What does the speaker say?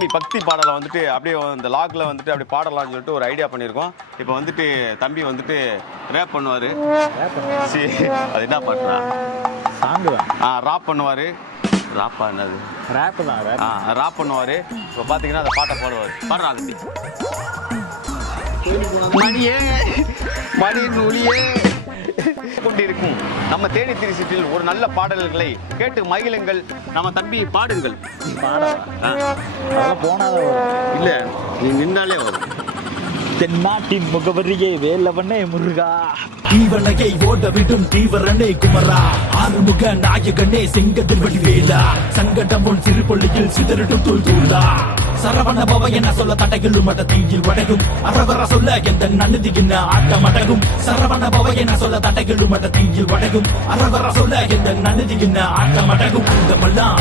சாமி பக்தி பாடலை வந்துட்டு அப்படியே இந்த லாக்ல வந்துட்டு அப்படி பாடலாம்னு சொல்லிட்டு ஒரு ஐடியா பண்ணியிருக்கோம். இப்போ வந்துட்டு தம்பி வந்துட்டு ரேப் பண்ணுவார். அது என்ன பாட்டுனா சாங்கு தான். ராப் பண்ணுவார். ராப்பா என்னது? ரேப் தான். ராப் பண்ணுவார். இப்போ பார்த்தீங்கன்னா அந்த பாட்டை பாடுவார். பாடுறா தம்பி. மணியே மணி நூலியே கொண்டிருக்கும் நம்ம தேனி திருச்சியில் ஒரு நல்ல பாடல்களை கேட்டு மகிழுங்கள். நம்ம தம்பி பாடுங்கள். போனாதான் வரும். இல்ல நீ நின்றாலே வரும். தென்னாட்டின் முகவரியே வேலவனே முருகா. தீவனையை ஓட விடும் தீவரனே குமரா. ஆறுமுக நாயகனே செங்கதிர் வடிவேலா. சங்கடம் உன் சிறு பொள்ளியில் சிதறிடும் தூள் தூளா. சரவண பவ என சொல்ல தடைகளும் மட தீயில் வடகும். அரவர சொல்ல எந்த நன்னுதி என்ன ஆட்டம் அடகும். சரவண பவ என சொல்ல தடைகளும் மட தீயில் வடகும். அரவர சொல்ல எந்த நன்னுதி என்ன ஆட்டம் அடகும். இந்த மல்லாம்